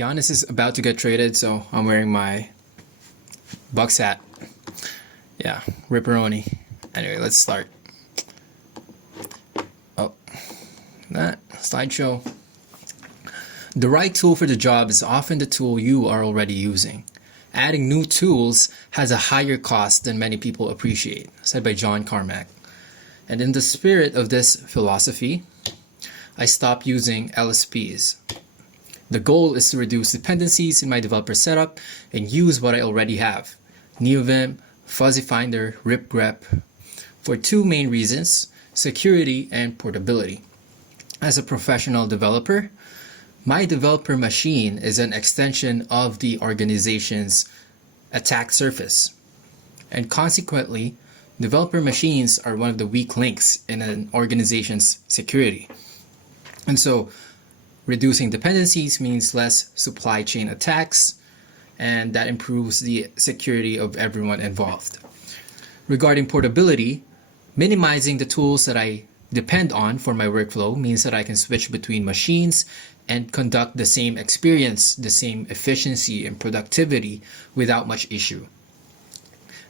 Giannis is about to get traded, so I'm wearing my Bucks hat. Yeah, Ripperoni. Anyway, let's start. Oh, that slideshow. The right tool for the job is often the tool you are already using. Adding new tools has a higher cost than many people appreciate, said by John Carmack. And in the spirit of this philosophy, I stopped using LSPs. The goal is to reduce dependencies in my developer setup and use what I already have: Neovim, Fuzzy Finder, ripgrep, for two main reasons: security and portability. As a professional developer, my developer machine is an extension of the organization's attack surface, and consequently, developer machines are one of the weak links in an organization's security. And so, reducing dependencies means less supply chain attacks, and that improves the security of everyone involved. Regarding portability, minimizing the tools that I depend on for my workflow means that I can switch between machines and conduct the same experience, the same efficiency and productivity without much issue.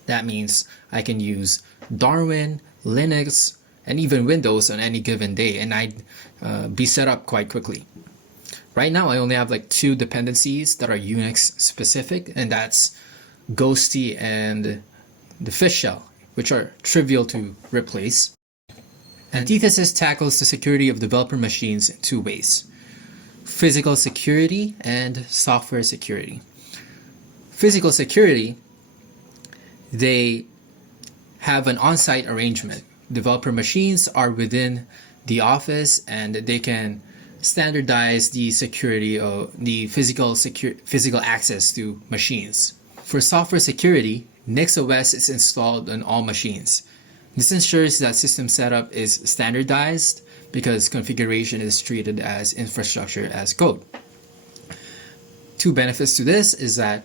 That means I can use Darwin, Linux, and even Windows on any given day, and I'd be set up quite quickly. Right now, I only have like 2 dependencies that are Unix specific, and that's Ghosty and the fish shell, which are trivial to replace. Antithesis tackles the security of developer machines in 2 ways: physical security and software security. Physical security, they have an on-site arrangement. Developer machines are within the office, and they can standardize the security of the physical access to machines. For software security, NixOS is installed on all machines. This ensures that system setup is standardized because configuration is treated as infrastructure as code. 2 benefits to this is that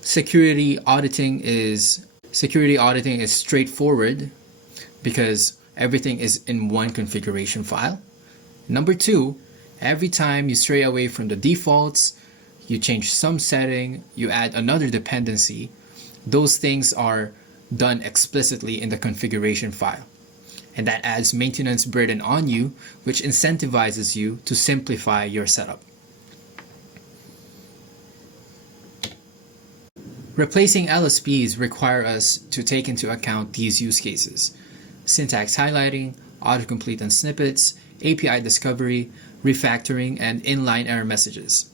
security auditing is straightforward because everything is in one configuration file. Number 2, every time you stray away from the defaults, you change some setting, you add another dependency, those things are done explicitly in the configuration file. And that adds maintenance burden on you, which incentivizes you to simplify your setup. Replacing LSPs require us to take into account these use cases: syntax highlighting, autocomplete and snippets, API discovery, refactoring, and inline error messages.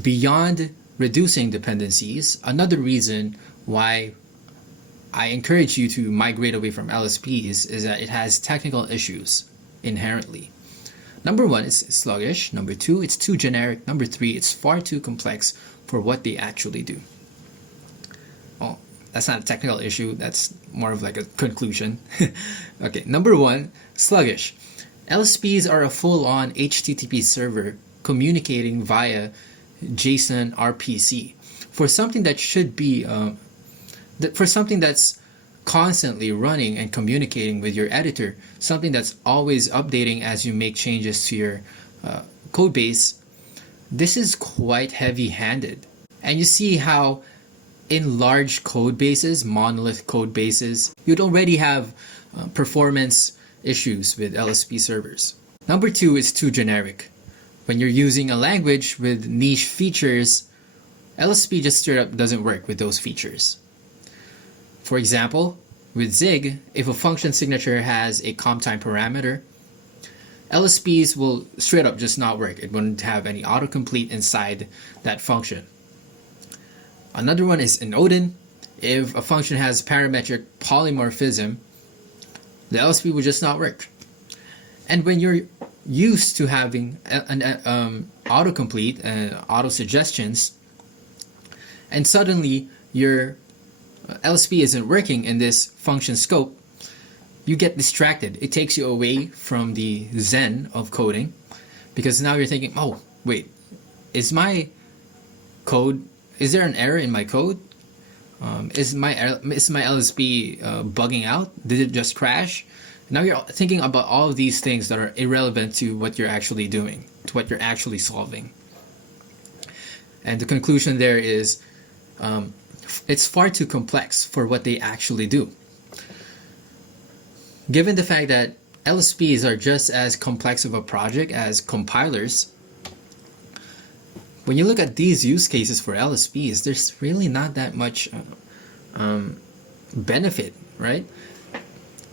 Beyond reducing dependencies, another reason why I encourage you to migrate away from LSPs is that it has technical issues inherently. Number 1, it's sluggish. Number 2, it's too generic. Number 3, it's far too complex for what they actually do. Well, that's not a technical issue, that's more of like a conclusion. Okay, number 1, sluggish. LSPs are a full-on HTTP server communicating via JSON RPC. For something that should be for something that's constantly running and communicating with your editor, something that's always updating as you make changes to your code base, this is quite heavy-handed. And you see how in large code bases, monolith code bases, you'd already have performance issues with LSP servers. Number 2 is too generic. When you're using a language with niche features, LSP just straight up doesn't work with those features. For example, with Zig, if a function signature has a comp time parameter, LSPs will straight up just not work. It wouldn't have any autocomplete inside that function. Another one is in Odin. If a function has parametric polymorphism, the LSP would just not work. And when you're used to having an autocomplete and auto suggestions, and suddenly your LSP isn't working in this function scope, you get distracted. It takes you away from the zen of coding, because now you're thinking, oh wait, is there an error in my code? Is my LSP bugging out? Did it just crash? Now you're thinking about all of these things that are irrelevant to what you're actually doing, to what you're actually solving. And the conclusion there is it's far too complex for what they actually do. Given the fact that LSPs are just as complex of a project as compilers, when you look at these use cases for LSPs, there's really not that much benefit, right?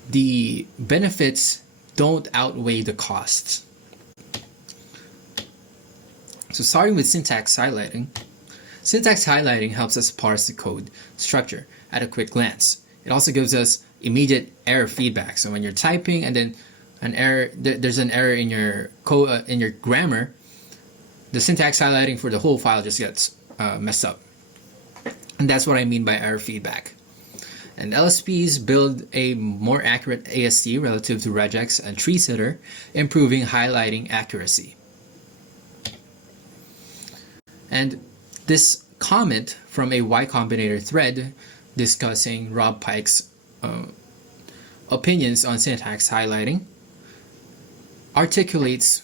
The benefits don't outweigh the costs. So starting with syntax highlighting. Syntax highlighting helps us parse the code structure at a quick glance. It also gives us immediate error feedback. So when you're typing and then there's an error in your code, in your grammar, the syntax highlighting for the whole file just gets messed up. And that's what I mean by error feedback. And LSPs build a more accurate AST relative to regex and tree sitter, improving highlighting accuracy. And this comment from a Y Combinator thread discussing Rob Pike's opinions on syntax highlighting articulates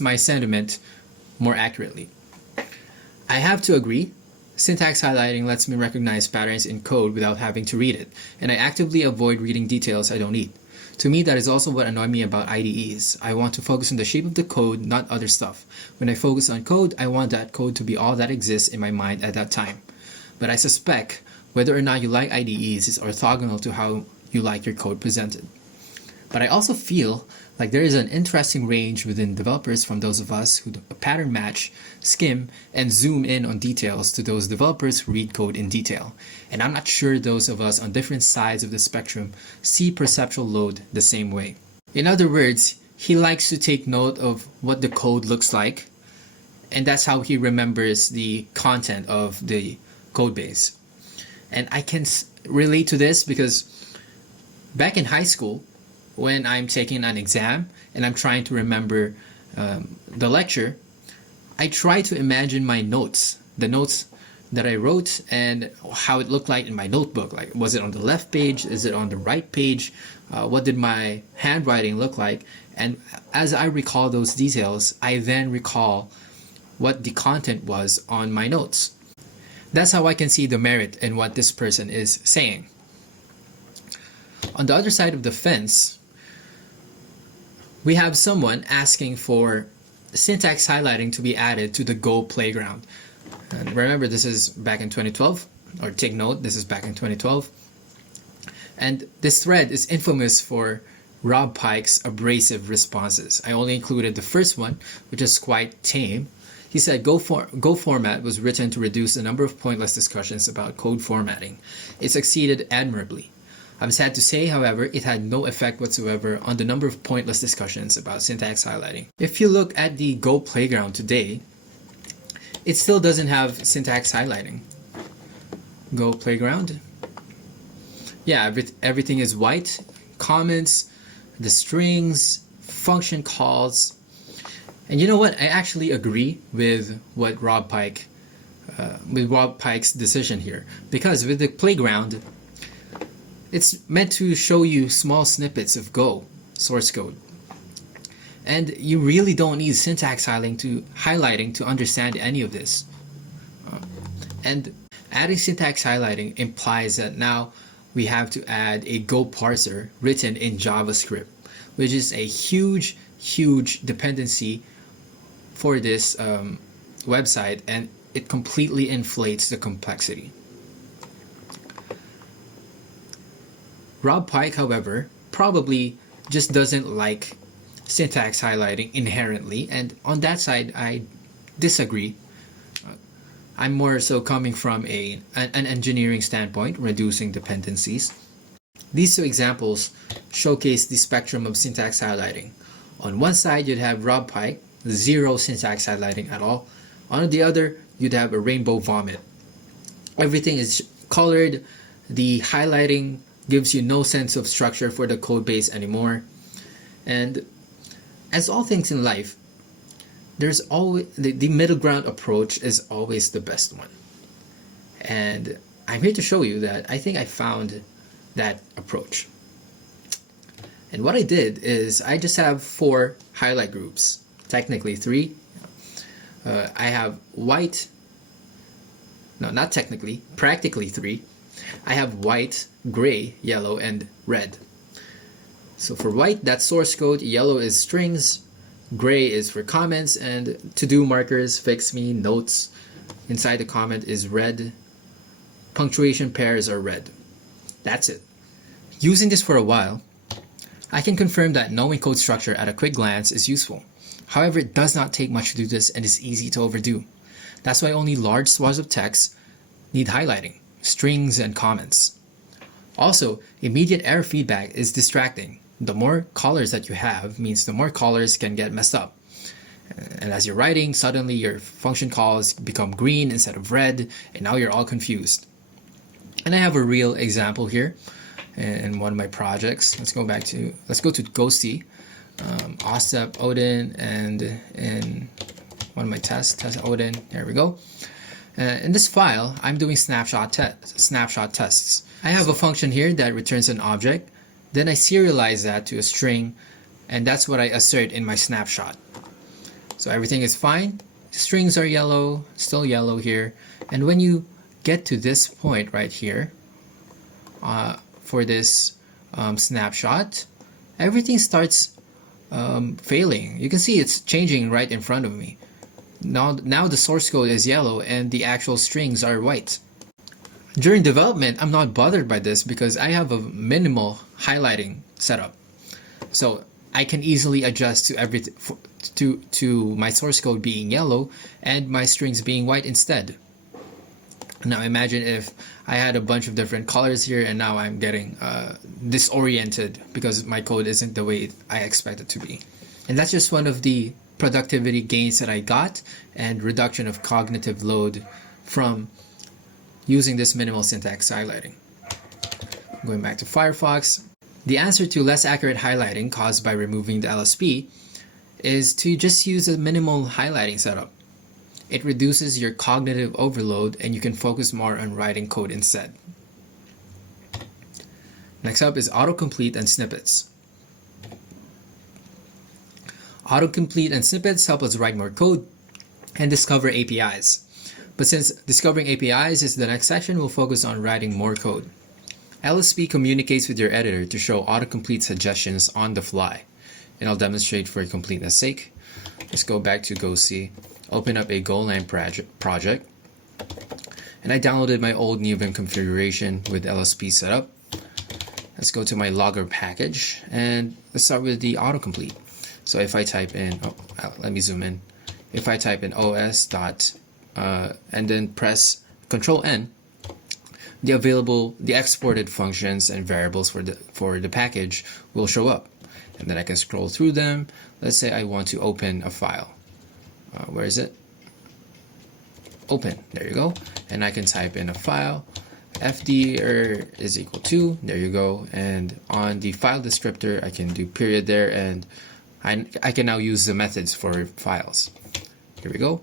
my sentiment more accurately. I have to agree. Syntax highlighting lets me recognize patterns in code without having to read it, and I actively avoid reading details I don't need. To me, that is also what annoys me about IDEs. I want to focus on the shape of the code, not other stuff. When I focus on code, I want that code to be all that exists in my mind at that time. But I suspect whether or not you like IDEs is orthogonal to how you like your code presented. But I also feel like there is an interesting range within developers from those of us who pattern match, skim, and zoom in on details to those developers who read code in detail. And I'm not sure those of us on different sides of the spectrum see perceptual load the same way. In other words, he likes to take note of what the code looks like, and that's how he remembers the content of the code base. And I can relate to this because back in high school, when I'm taking an exam and I'm trying to remember the lecture, I try to imagine my notes, the notes that I wrote and how it looked like in my notebook. Like, was it on the left page? Is it on the right page? What did my handwriting look like? And as I recall those details, I then recall what the content was on my notes. That's how I can see the merit in what this person is saying. On the other side of the fence, we have someone asking for syntax highlighting to be added to the Go playground. And remember, this is back in 2012, or take note, this is back in 2012. And this thread is infamous for Rob Pike's abrasive responses. I only included the first one, which is quite tame. He said Go format was written to reduce the number of pointless discussions about code formatting. It succeeded admirably. I'm sad to say, however, it had no effect whatsoever on the number of pointless discussions about syntax highlighting. If you look at the Go playground today, it still doesn't have syntax highlighting. Go playground. Yeah, everything is white. Comments, the strings, function calls. And you know what? I actually agree with what Rob Pike's decision here. Because with the playground, it's meant to show you small snippets of Go source code. And you really don't need syntax highlighting to understand any of this. And adding syntax highlighting implies that now we have to add a Go parser written in JavaScript, which is a huge dependency for this website, and it completely inflates the complexity. Rob Pike, however, probably just doesn't like syntax highlighting inherently, and on that side, I disagree. I'm more so coming from an engineering standpoint, reducing dependencies. These two examples showcase the spectrum of syntax highlighting. On one side, you'd have Rob Pike, zero syntax highlighting at all. On the other, you'd have a rainbow vomit. Everything is colored, the highlighting gives you no sense of structure for the code base anymore. And as all things in life, there's always the middle ground approach is always the best one. And I'm here to show you that I think I found that approach. And what I did is I just have 4 highlight groups, technically 3. I have white, no, not technically, practically 3. I have white, gray, yellow, and red. So for white, that's source code, yellow is strings, gray is for comments, and to-do markers, fix me, notes. Inside the comment is red. Punctuation pairs are red. That's it. Using this for a while, I can confirm that knowing code structure at a quick glance is useful. However, it does not take much to do this and is easy to overdo. That's why only large swaths of text need highlighting, strings, and comments. Also, immediate error feedback is distracting. The more colors that you have means the more colors can get messed up. And as you're writing, suddenly your function calls become green instead of red, and now you're all confused. And I have a real example here in one of my projects. Let's go to Ghosty, OSTEP, Odin, and in one of my tests, test Odin. There we go. In this file, I'm doing snapshot tests. I have a function here that returns an object. Then I serialize that to a string, and that's what I assert in my snapshot. So everything is fine. Strings are yellow, still yellow here. And when you get to this point right here, for this snapshot, everything starts failing. You can see it's changing right in front of me. Now the source code is yellow and the actual strings are white. During development, I'm not bothered by this because I have a minimal highlighting setup. So I can easily adjust to my source code being yellow and my strings being white instead. Now imagine if I had a bunch of different colors here and now I'm getting disoriented because my code isn't the way I expect it to be. And that's just one of the productivity gains that I got and reduction of cognitive load from using this minimal syntax highlighting. Going back to Firefox, the answer to less accurate highlighting caused by removing the LSP is to just use a minimal highlighting setup. It reduces your cognitive overload and you can focus more on writing code instead. Next up is Autocomplete and Snippets. Autocomplete and Snippets help us write more code and discover APIs. But since discovering APIs is the next section, we'll focus on writing more code. LSP communicates with your editor to show autocomplete suggestions on the fly. And I'll demonstrate for completeness sake. Let's go back to GoC, open up a Golang project, and I downloaded my old Neovim configuration with LSP setup. Let's go to my logger package, and let's start with the autocomplete. So if I type in, let me zoom in. If I type in os dot and then press Control N, the exported functions and variables for the package will show up, and then I can scroll through them. Let's say I want to open a file. Where is it? Open. There you go. And I can type in a file. fdir is equal to. There you go. And on the file descriptor, I can do period there, and I can now use the methods for files. Here we go.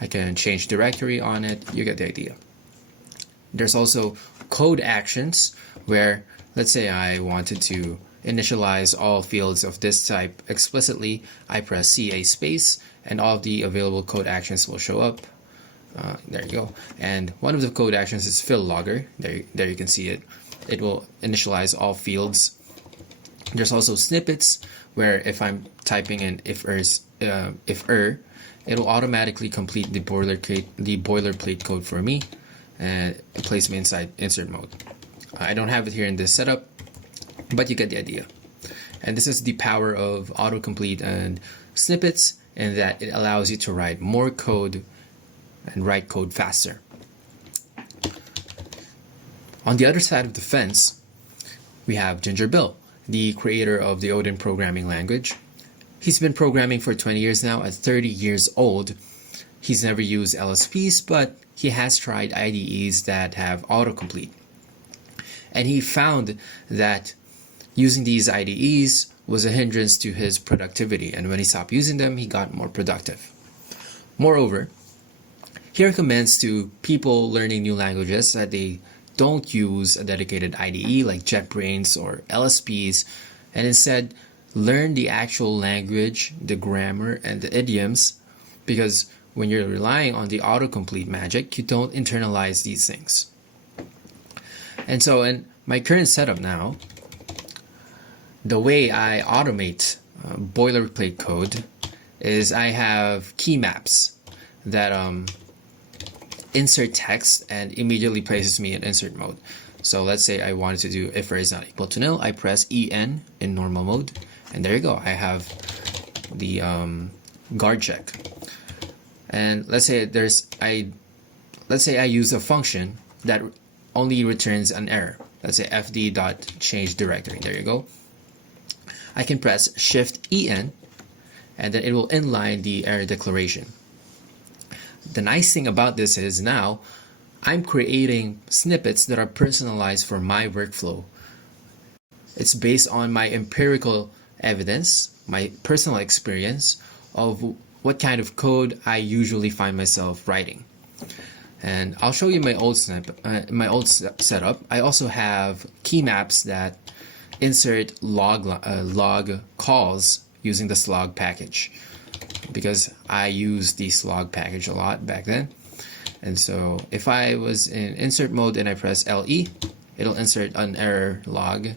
I can change directory on it. You get the idea. There's also code actions where, let's say I wanted to initialize all fields of this type explicitly. I press CA space and all of the available code actions will show up. There you go. And one of the code actions is fill logger. There you can see it. It will initialize all fields. There's also snippets where if I'm typing in if it will automatically complete the boilerplate code for me and place me inside insert mode. I don't have it here in this setup, but you get the idea. And this is the power of autocomplete and snippets, in that it allows you to write more code and write code faster. On the other side of the fence, we have Ginger Bill, the creator of the Odin programming language. He's been programming for 20 years now. At 30 years old, he's never used LSPs, but he has tried IDEs that have autocomplete. And he found that using these IDEs was a hindrance to his productivity, and when he stopped using them, he got more productive. Moreover, he recommends to people learning new languages that they don't use a dedicated IDE like JetBrains or LSPs, and instead learn the actual language, the grammar, and the idioms, because when you're relying on the autocomplete magic, you don't internalize these things. And so in my current setup now, the way I automate boilerplate code is I have key maps that insert text and immediately places me in insert mode. So let's say I wanted to do if array is not equal to nil, I press en in normal mode, and there you go. I have the guard check. And let's say I use a function that only returns an error. Let's say fd.change directory. There you go. I can press shift en, and then it will inline the error declaration. The nice thing about this is now I'm creating snippets that are personalized for my workflow. It's based on my empirical evidence, my personal experience of what kind of code I usually find myself writing. And I'll show you my old setup. I also have key maps that insert log calls using the slog package, because I used the slog package a lot back then. And so if I was in insert mode and I press LE, it'll insert an error log.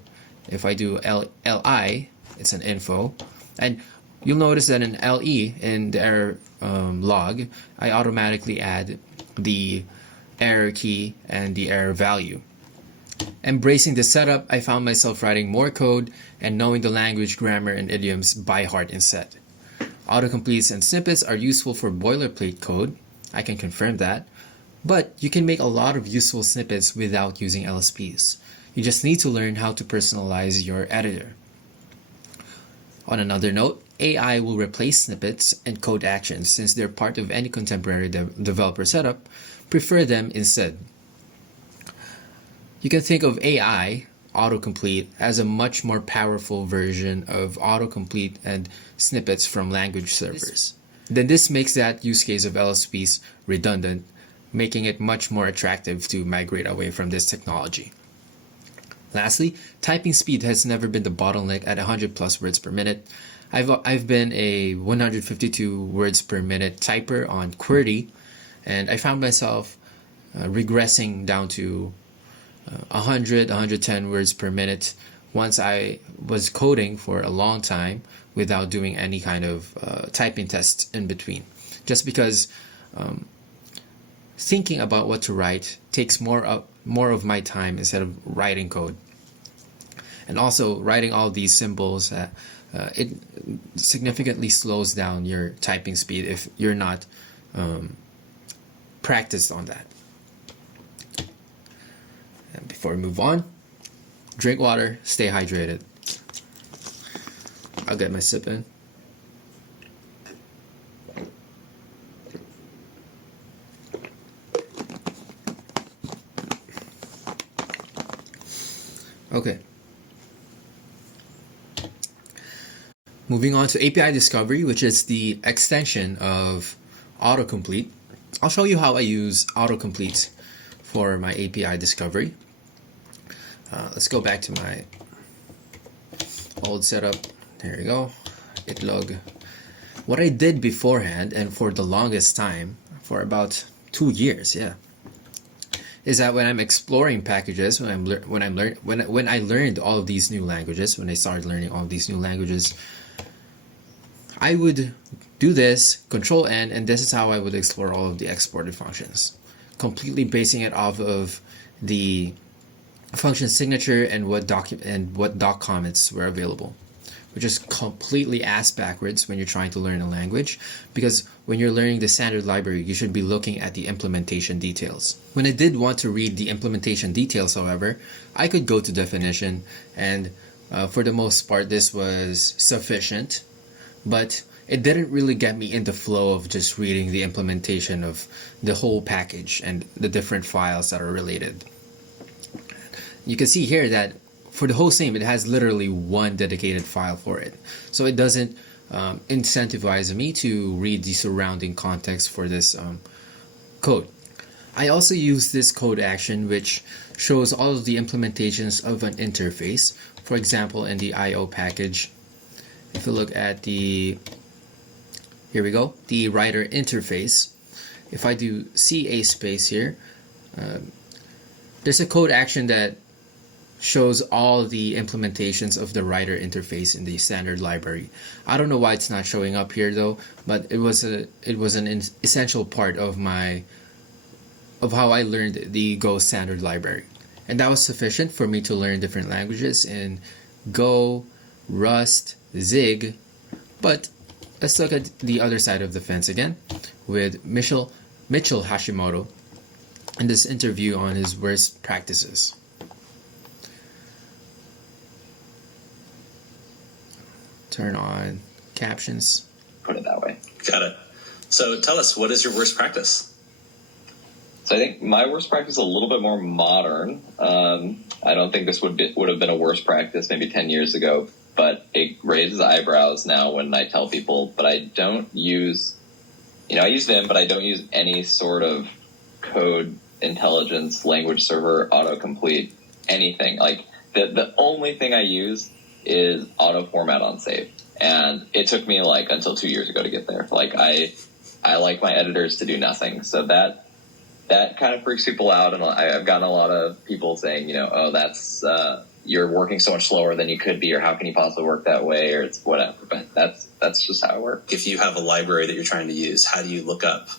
If I do LI, it's an info. And you'll notice that in LE, in the error log, I automatically add the error key and the error value. Embracing the setup, I found myself writing more code and knowing the language, grammar, and idioms by heart instead. Autocompletes and snippets are useful for boilerplate code. I can confirm that. But you can make a lot of useful snippets without using LSPs. You just need to learn how to personalize your editor. On another note, AI will replace snippets and code actions since they're part of any contemporary developer setup. Prefer them instead. You can think of AI, autocomplete, as a much more powerful version of autocomplete and snippets from language servers. Then this makes that use case of LSPs redundant, making it much more attractive to migrate away from this technology. Lastly, typing speed has never been the bottleneck at 100 plus words per minute. I've been a 152 words per minute typer on QWERTY, and I found myself regressing down to 100, 110 words per minute once I was coding for a long time without doing any kind of typing tests in between. Just because thinking about what to write takes more of my time instead of writing code. And also writing all these symbols, it significantly slows down your typing speed if you're not practiced on that. And before we move on, drink water, stay hydrated. I'll get my sip in. Okay. Moving on to API discovery, which is the extension of autocomplete. I'll show you how I use autocomplete for my API discovery. Let's go back to my old setup. There you go. Itlog. What I did beforehand, and for the longest time, for about 2 years, is that when I'm exploring packages, when I learned all of these new languages, when I started learning all of these new languages, I would do this, Control N, and this is how I would explore all of the exported functions, completely basing it off of the function signature and what doc comments were available, which is completely ass backwards when you're trying to learn a language, because when you're learning the standard library, you should be looking at the implementation details. When I did want to read the implementation details, however, I could go to definition, and for the most part, this was sufficient, but it didn't really get me in the flow of just reading the implementation of the whole package and the different files that are related. You can see here that for the whole same, it has literally one dedicated file for it. So it doesn't incentivize me to read the surrounding context for this code. I also use this code action which shows all of the implementations of an interface. For example, in the IO package, if you look at the, here we go, the writer interface, if I do CA space here, there's a code action that shows all the implementations of the writer interface in the standard library. I don't know why it's not showing up here though, but it was an essential part of how I learned the Go standard library. And that was sufficient for me to learn different languages in Go, Rust, Zig. But let's look at the other side of the fence again with Mitchell Hashimoto in this interview on his worst practices. Turn on captions. Put it that way. Got it. So tell us, what is your worst practice? So I think my worst practice is a little bit more modern. I don't think this would have been a worst practice maybe 10 years ago, but it raises eyebrows now when I tell people. But I don't use, I use Vim, but I don't use any sort of code intelligence, language server, autocomplete, anything. Like the only thing I use is auto format on save, and it took me like until 2 years ago to get there. Like I like my editors to do nothing, so that kind of freaks people out, and I've gotten a lot of people saying, oh, that's you're working so much slower than you could be, or how can you possibly work that way, or it's whatever. But that's just how it works. If you have a library that you're trying to use, how do you look up,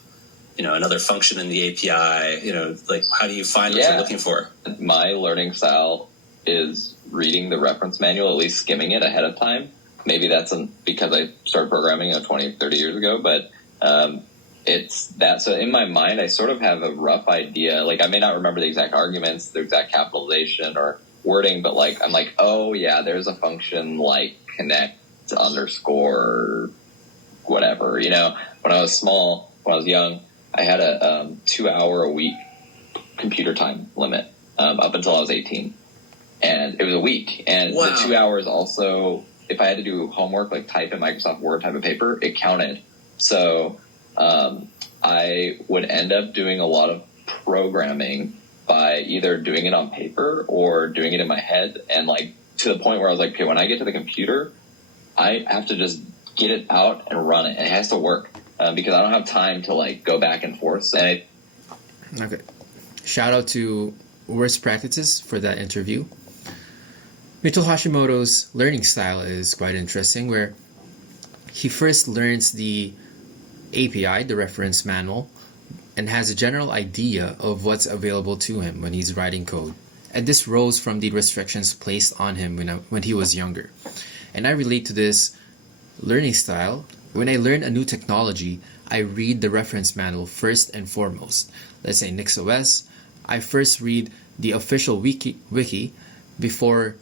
another function in the API? Like how do you find what you're looking for? My learning style is reading the reference manual, at least skimming it ahead of time. Maybe that's because I started programming 20, 30 years ago, but it's that. So in my mind, I sort of have a rough idea. Like I may not remember the exact arguments, the exact capitalization or wording, but like I'm like, oh yeah, there's a function like connect underscore whatever. When I was small, when I was young, I had a 2 hour a week computer time limit up until I was 18. And it was a week. And wow. The 2 hours also, if I had to do homework, like type in Microsoft Word type of paper, it counted. So I would end up doing a lot of programming by either doing it on paper or doing it in my head. And like to the point where I was like, okay, when I get to the computer, I have to just get it out and run it. And it has to work because I don't have time to like go back and forth. Okay. Shout out to Worst Practices for that interview. Mitchell Hashimoto's learning style is quite interesting, where he first learns the API, the reference manual, and has a general idea of what's available to him when he's writing code. And this rose from the restrictions placed on him when he was younger. And I relate to this learning style. When I learn a new technology, I read the reference manual first and foremost. Let's say NixOS, I first read the official wiki before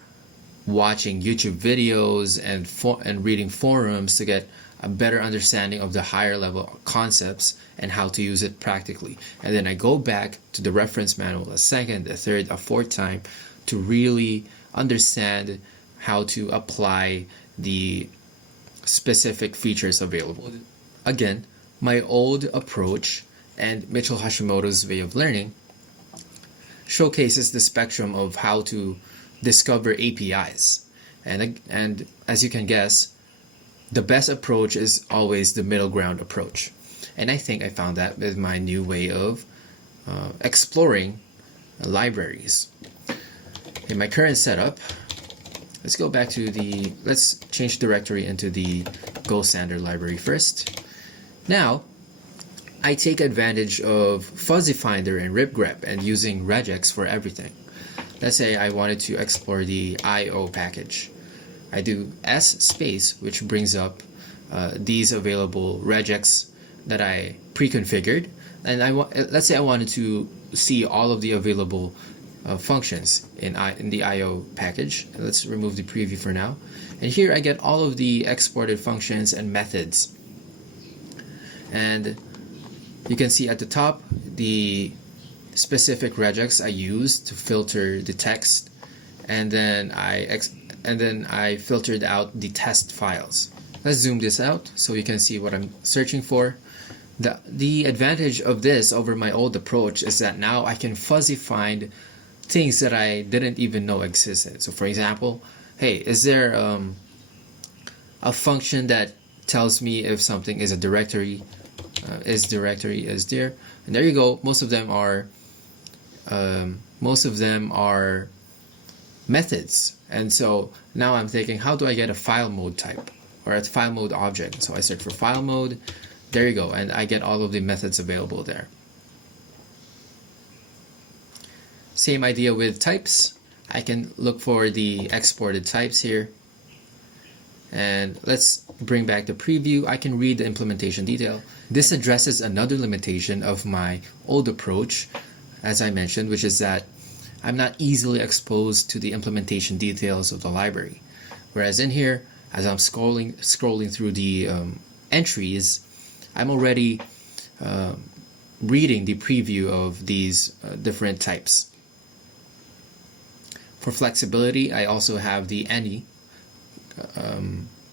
watching YouTube videos and reading forums to get a better understanding of the higher level concepts and how to use it practically. And then I go back to the reference manual a second, a third, a fourth time to really understand how to apply the specific features available. Again, my old approach and Mitchell Hashimoto's way of learning showcases the spectrum of how to discover APIs. And as you can guess, the best approach is always the middle ground approach. And I think I found that with my new way of exploring libraries. In my current setup, let's go back to let's change directory into the Go standard library first. Now, I take advantage of Fuzzy Finder and ripgrep and using regex for everything. Let's say I wanted to explore the IO package. I do S space, which brings up these available regex that I pre-configured. And let's say I wanted to see all of the available functions in the IO package. Let's remove the preview for now. And here I get all of the exported functions and methods. And you can see at the top the specific regex I use to filter the text, and then I filtered out the test files. Let's zoom this out so you can see what I'm searching for. The advantage of this over my old approach is that now I can fuzzy find things that I didn't even know existed. So for example, hey, is there a function that tells me if something is a directory, is there, and there you go. Most of them are methods. And so now I'm thinking, how do I get a file mode type or a file mode object? So I search for file mode, there you go, and I get all of the methods available there. Same idea with types. I can look for the exported types here. And let's bring back the preview. I can read the implementation detail. This addresses another limitation of my old approach, as I mentioned, which is that I'm not easily exposed to the implementation details of the library. Whereas in here, as I'm scrolling through the entries, I'm already reading the preview of these different types. For flexibility, I also have the any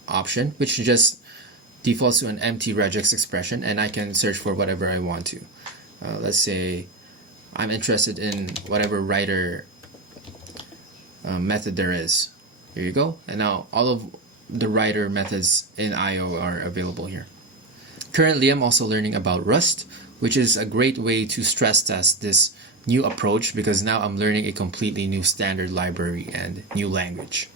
option, which just defaults to an empty regex expression, and I can search for whatever I want to. Let's say I'm interested in whatever writer method there is. Here you go. And now all of the writer methods in IO are available here. Currently, I'm also learning about Rust, which is a great way to stress test this new approach because now I'm learning a completely new standard library and new language.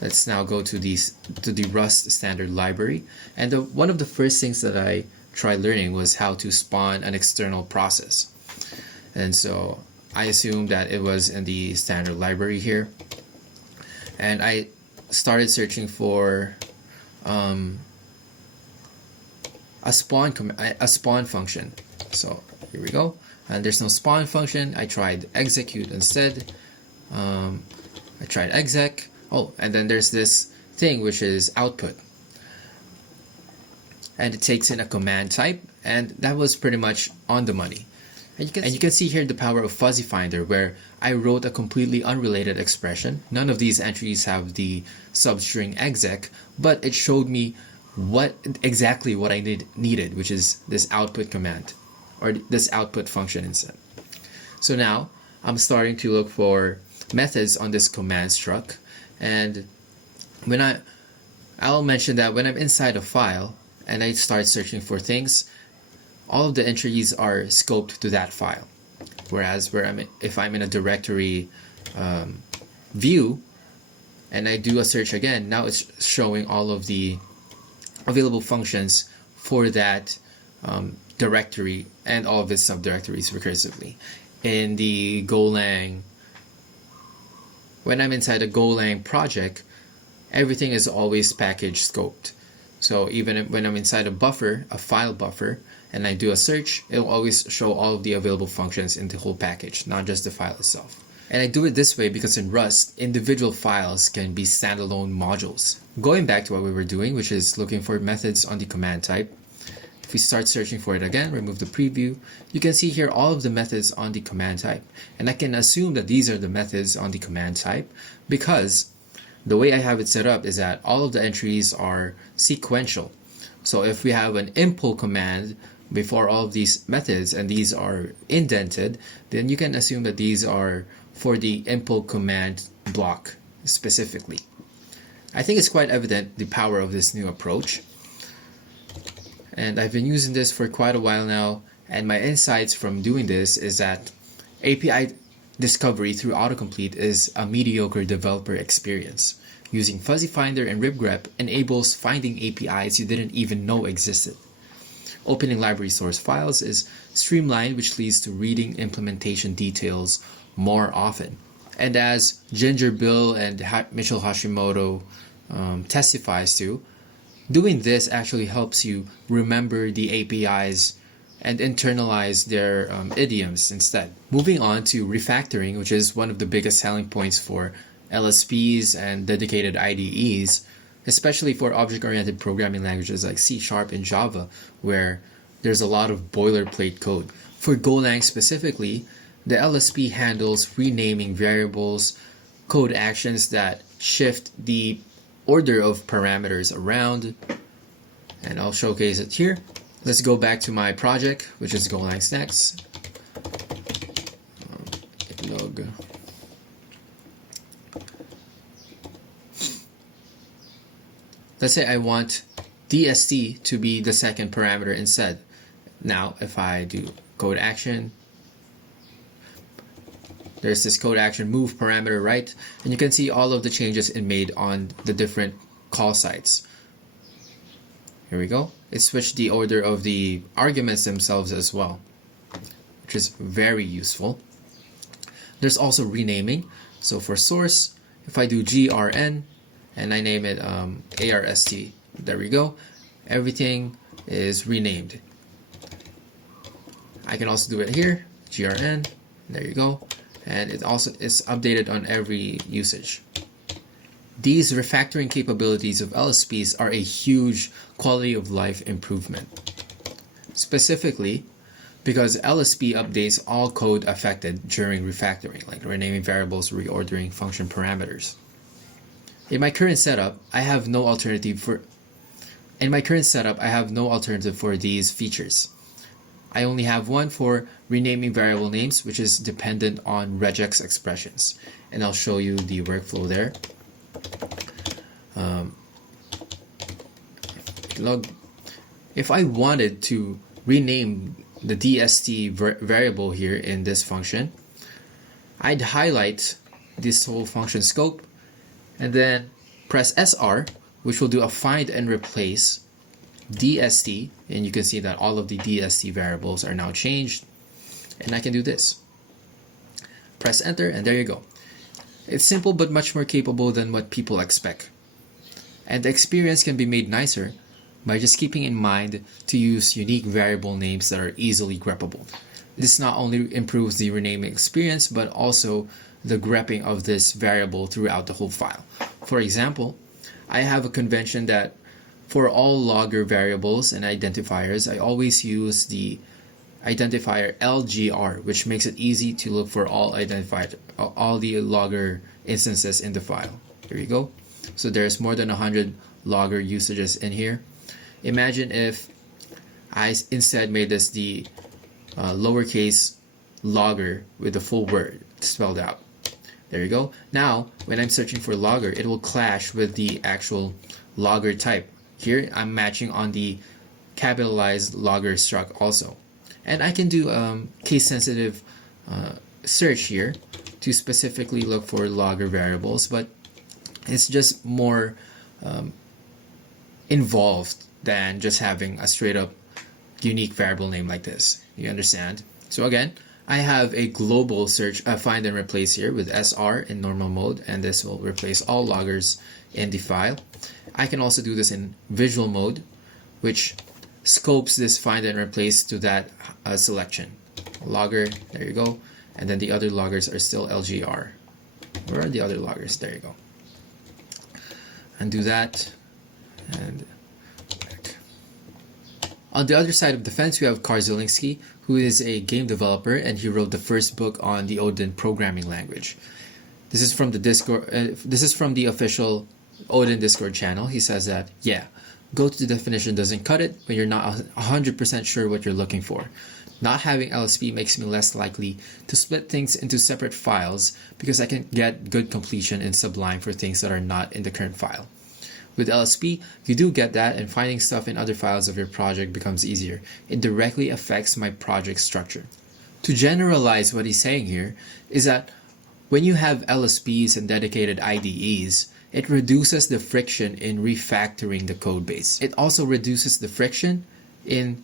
Let's now go to the Rust standard library. And one of the first things that I tried learning was how to spawn an external process. And so I assumed that it was in the standard library here. And I started searching for a spawn function. So here we go. And there's no spawn function. I tried execute instead. I tried exec. Oh, and then there's this thing which is output. And it takes in a command type, and that was pretty much on the money. And you can see here the power of Fuzzy Finder, where I wrote a completely unrelated expression. None of these entries have the substring exec, but it showed me exactly what I needed, which is this output command, or this output function instead. So now I'm starting to look for methods on this command struct, and I'll mention that when I'm inside a file and I start searching for things, all of the entries are scoped to that file. Whereas if I'm in a directory view and I do a search again, now it's showing all of the available functions for that directory and all of its subdirectories recursively. In the Golang, when I'm inside a Golang project, everything is always package scoped. So even when I'm inside a buffer, a file buffer, and I do a search, it will always show all of the available functions in the whole package, not just the file itself. And I do it this way because in Rust, individual files can be standalone modules. Going back to what we were doing, which is looking for methods on the command type, if we start searching for it again, remove the preview, you can see here all of the methods on the command type. And I can assume that these are the methods on the command type because the way I have it set up is that all of the entries are sequential. So if we have an impl command before all of these methods and these are indented, then you can assume that these are for the impl command block specifically. I think it's quite evident the power of this new approach. And I've been using this for quite a while now, and my insights from doing this is that API discovery through Autocomplete is a mediocre developer experience. Using Fuzzy Finder and ripgrep enables finding APIs you didn't even know existed. Opening library source files is streamlined, which leads to reading implementation details more often. And as Ginger Bill and Mitchell Hashimoto testifies to, doing this actually helps you remember the APIs and internalize their idioms instead. Moving on to refactoring, which is one of the biggest selling points for LSPs and dedicated IDEs, especially for object-oriented programming languages like C# and Java, where there's a lot of boilerplate code. For Golang specifically, the LSP handles renaming variables, code actions that shift the order of parameters around, and I'll showcase it here. Let's go back to my project, which is Golang Snacks. Log. Let's say I want DST to be the second parameter instead. Now, if I do code action, there's this code action move parameter, right? And you can see all of the changes it made on the different call sites. Here we go. It switched the order of the arguments themselves as well, which is very useful. There's also renaming. So for source, if I do grn and I name it ARST, there we go. Everything is renamed. I can also do it here, grn, there you go. And it also is updated on every usage. These refactoring capabilities of LSPs are a huge quality of life improvement. Specifically, because LSP updates all code affected during refactoring, like renaming variables, reordering function parameters. In my current setup, I have no alternative for these features. I only have one for renaming variable names, which is dependent on regex expressions. And I'll show you the workflow there. If I wanted to rename the DST variable here in this function, I'd highlight this whole function scope and then press SR, which will do a find and replace DST, and you can see that all of the DST variables are now changed. And I can do this. Press enter and there you go. It's simple but much more capable than what people expect. And the experience can be made nicer by just keeping in mind to use unique variable names that are easily greppable. This not only improves the renaming experience, but also the grepping of this variable throughout the whole file. For example, I have a convention that for all logger variables and identifiers, I always use the identifier LGR, which makes it easy to look for all the logger instances in the file. Here you go. So there's more than 100 logger usages in here. Imagine if I instead made this the lowercase logger with the full word spelled out. There you go. Now, when I'm searching for logger, it will clash with the actual logger type. Here, I'm matching on the capitalized logger struct also. And I can do case-sensitive search here to specifically look for logger variables, but it's just more involved than just having a straight-up unique variable name like this. You understand? So again, I have a global search find and replace here with SR in normal mode, and this will replace all loggers in the file. I can also do this in visual mode, which scopes this find and replace to that selection. Logger, there you go. And then the other loggers are still LGR. Where are the other loggers? There you go. Undo that. And back. On the other side of the fence, we have Karzelinski, who is a game developer, and he wrote the first book on the Odin programming language. This is from the Discord. This is from the official Odin Discord channel. He says that, yeah, go to the definition doesn't cut it when you're not 100% sure what you're looking for. Not having LSP makes me less likely to split things into separate files because I can get good completion in Sublime for things that are not in the current file. With LSP, you do get that, and finding stuff in other files of your project becomes easier. It directly affects my project structure. To generalize what he's saying here is that when you have LSPs and dedicated IDEs, it reduces the friction in refactoring the code base. It also reduces the friction in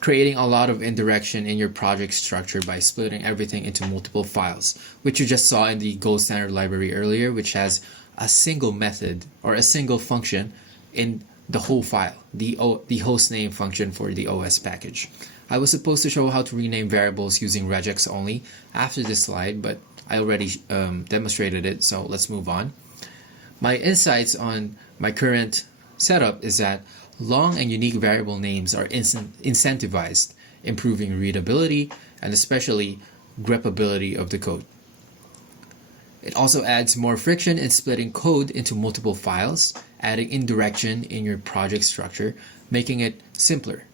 creating a lot of indirection in your project structure by splitting everything into multiple files, which you just saw in the gold standard library earlier, which has a single method or a single function in the whole file, the hostname function for the OS package. I was supposed to show how to rename variables using regex only after this slide, but I already demonstrated it, so let's move on. My insights on my current setup is that long and unique variable names are incentivized, improving readability and especially greppability of the code. It also adds more friction in splitting code into multiple files, adding indirection in your project structure, making it simpler.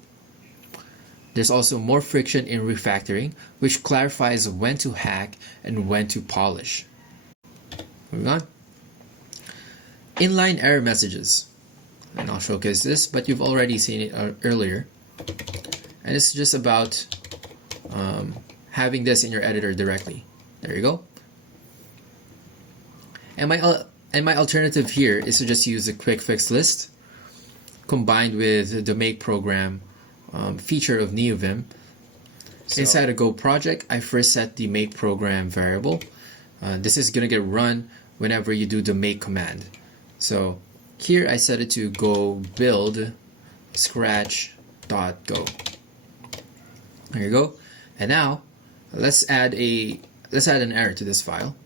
There's also more friction in refactoring, which clarifies when to hack and when to polish. Moving on. Inline error messages. And I'll showcase this, but you've already seen it earlier. And it's just about having this in your editor directly. There you go. And my alternative here is to just use the quick fix list combined with the make program feature of Neovim. Inside a Go project, I first set the make program variable. This is going to get run whenever you do the make command. So here I set it to go build scratch.go. There you go. And now let's add an error to this file.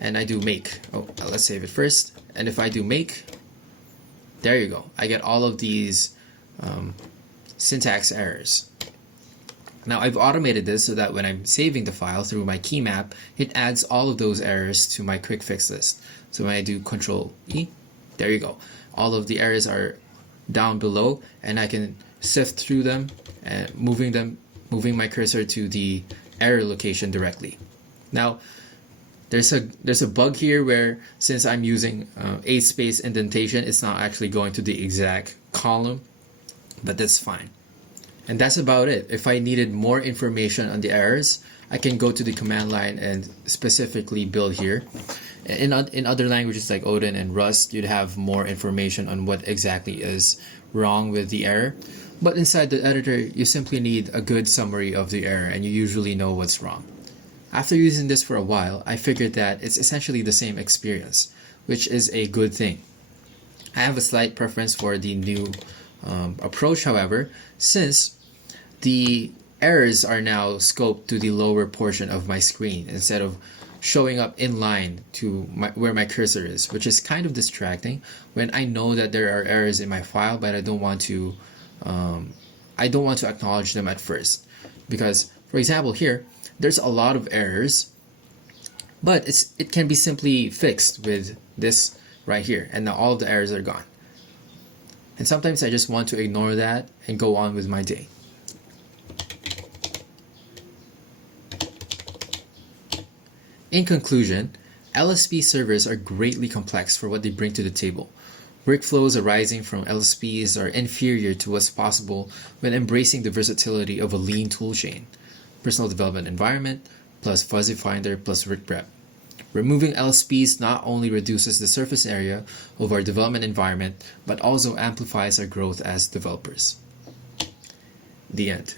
And I do make. Oh, let's save it first. And if I do make, there you go. I get all of these syntax errors. Now I've automated this so that when I'm saving the file through my key map, it adds all of those errors to my quick fix list. So when I do Control E, there you go. All of the errors are down below, and I can sift through them and moving my cursor to the error location directly. Now there's a bug here where since I'm using 8-space indentation, it's not actually going to the exact column, but that's fine. And that's about it. If I needed more information on the errors, I can go to the command line and specifically build here. In other languages like Odin and Rust, you'd have more information on what exactly is wrong with the error. But inside the editor, you simply need a good summary of the error and you usually know what's wrong. After using this for a while, I figured that it's essentially the same experience, which is a good thing. I have a slight preference for the new approach, however, since the errors are now scoped to the lower portion of my screen instead of showing up in line to where my cursor is, which is kind of distracting when I know that there are errors in my file, but I don't want to acknowledge them at first. Because, for example, here there's a lot of errors, but it can be simply fixed with this right here, and now all of the errors are gone. And sometimes I just want to ignore that and go on with my day. In conclusion, LSP servers are greatly complex for what they bring to the table. Workflows arising from LSPs are inferior to what's possible when embracing the versatility of a lean toolchain. Personal development environment plus fuzzy finder plus ripgrep. Removing LSPs not only reduces the surface area of our development environment, but also amplifies our growth as developers. The end.